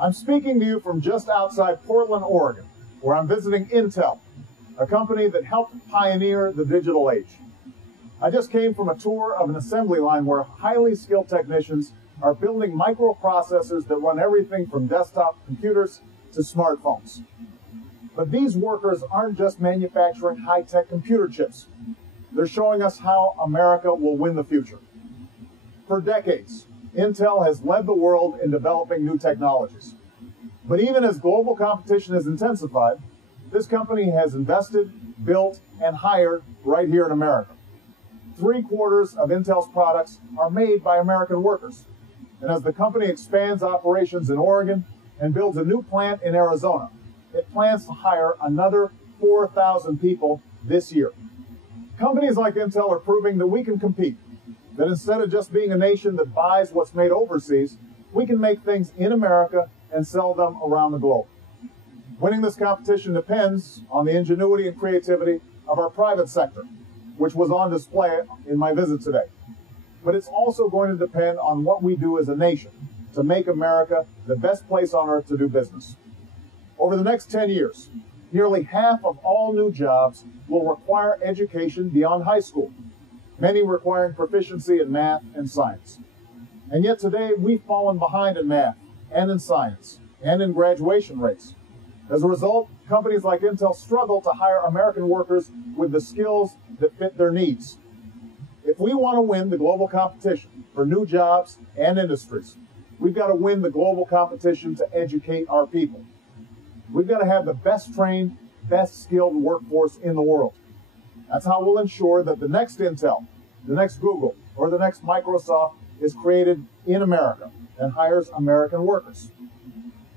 I'm speaking to you from just outside Portland, Oregon, where I'm visiting Intel, a company that helped pioneer the digital age. I just came from a tour of an assembly line where highly skilled technicians are building microprocessors that run everything from desktop computers to smartphones. But these workers aren't just manufacturing high-tech computer chips. They're showing us how America will win the future. For decades, Intel has led the world in developing new technologies. But even as global competition has intensified, this company has invested, built, and hired right here in America. 3/4 of Intel's products are made by American workers. And as the company expands operations in Oregon and builds a new plant in Arizona, it plans to hire another 4,000 people this year. Companies like Intel are proving that we can compete, that instead of just being a nation that buys what's made overseas, we can make things in America and sell them around the globe. Winning this competition depends on the ingenuity and creativity of our private sector, which was on display in my visit today. But it's also going to depend on what we do as a nation to make America the best place on earth to do business. Over the next 10 years, nearly half of all new jobs will require education beyond high school, many requiring proficiency in math and science. And yet today, we've fallen behind in math and in science and in graduation rates. As a result, companies like Intel struggle to hire American workers with the skills that fit their needs. If we want to win the global competition for new jobs and industries, we've got to win the global competition to educate our people. We've got to have the best trained, best skilled workforce in the world. That's how we'll ensure that the next Intel, the next Google, or the next Microsoft is created in America and hires American workers.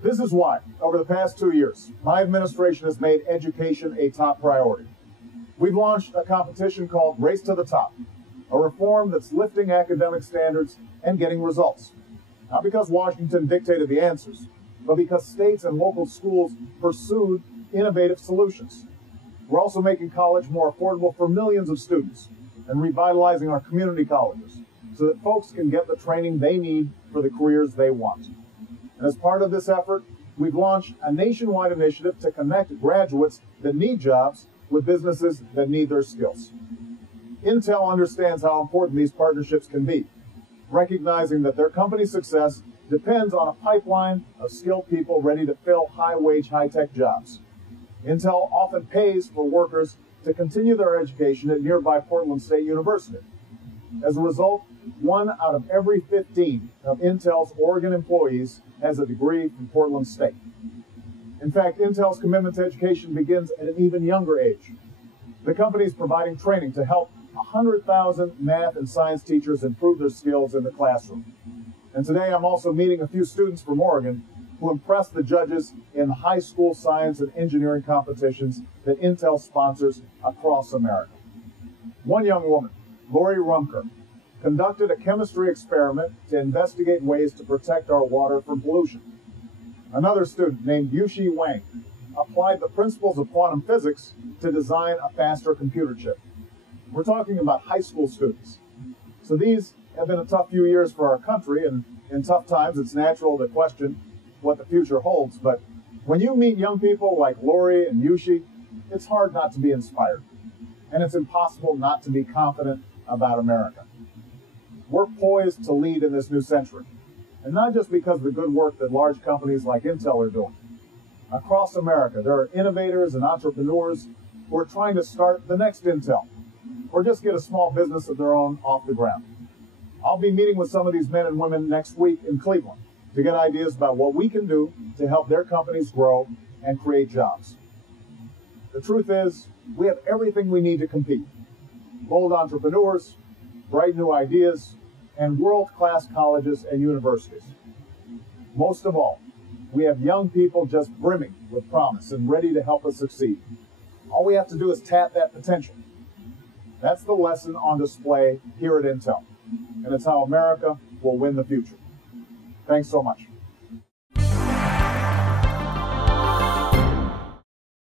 This is why, over the past 2 years, my administration has made education a top priority. We've launched a competition called Race to the Top, a reform that's lifting academic standards and getting results. Not because Washington dictated the answers, but because states and local schools pursued innovative solutions. We're also making college more affordable for millions of students and revitalizing our community colleges so that folks can get the training they need for the careers they want. And as part of this effort, we've launched a nationwide initiative to connect graduates that need jobs with businesses that need their skills. Intel understands how important these partnerships can be, recognizing that their company's success depends on a pipeline of skilled people ready to fill high-wage, high-tech jobs. Intel often pays for workers to continue their education at nearby Portland State University. As a result, 1 out of every 15 of Intel's Oregon employees has a degree from Portland State. In fact, Intel's commitment to education begins at an even younger age. The company is providing training to help 100,000 math and science teachers improve their skills in the classroom. And today I'm also meeting a few students from Oregon who impressed the judges in the high school science and engineering competitions that Intel sponsors across America. One young woman, Lori Rumker, conducted a chemistry experiment to investigate ways to protect our water from pollution. Another student named Yushi Wang applied the principles of quantum physics to design a faster computer chip. We're talking about high school students. So these have been a tough few years for our country, and in tough times it's natural to question what the future holds. But when you meet young people like Lori and Yushi, it's hard not to be inspired. And it's impossible not to be confident about America. We're poised to lead in this new century, and not just because of the good work that large companies like Intel are doing. Across America, there are innovators and entrepreneurs who are trying to start the next Intel, or just get a small business of their own off the ground. I'll be meeting with some of these men and women next week in Cleveland to get ideas about what we can do to help their companies grow and create jobs. The truth is, we have everything we need to compete. Bold entrepreneurs, bright new ideas, and world-class colleges and universities. Most of all, we have young people just brimming with promise and ready to help us succeed. All we have to do is tap that potential. That's the lesson on display here at Intel, and it's how America will win the future. Thanks so much.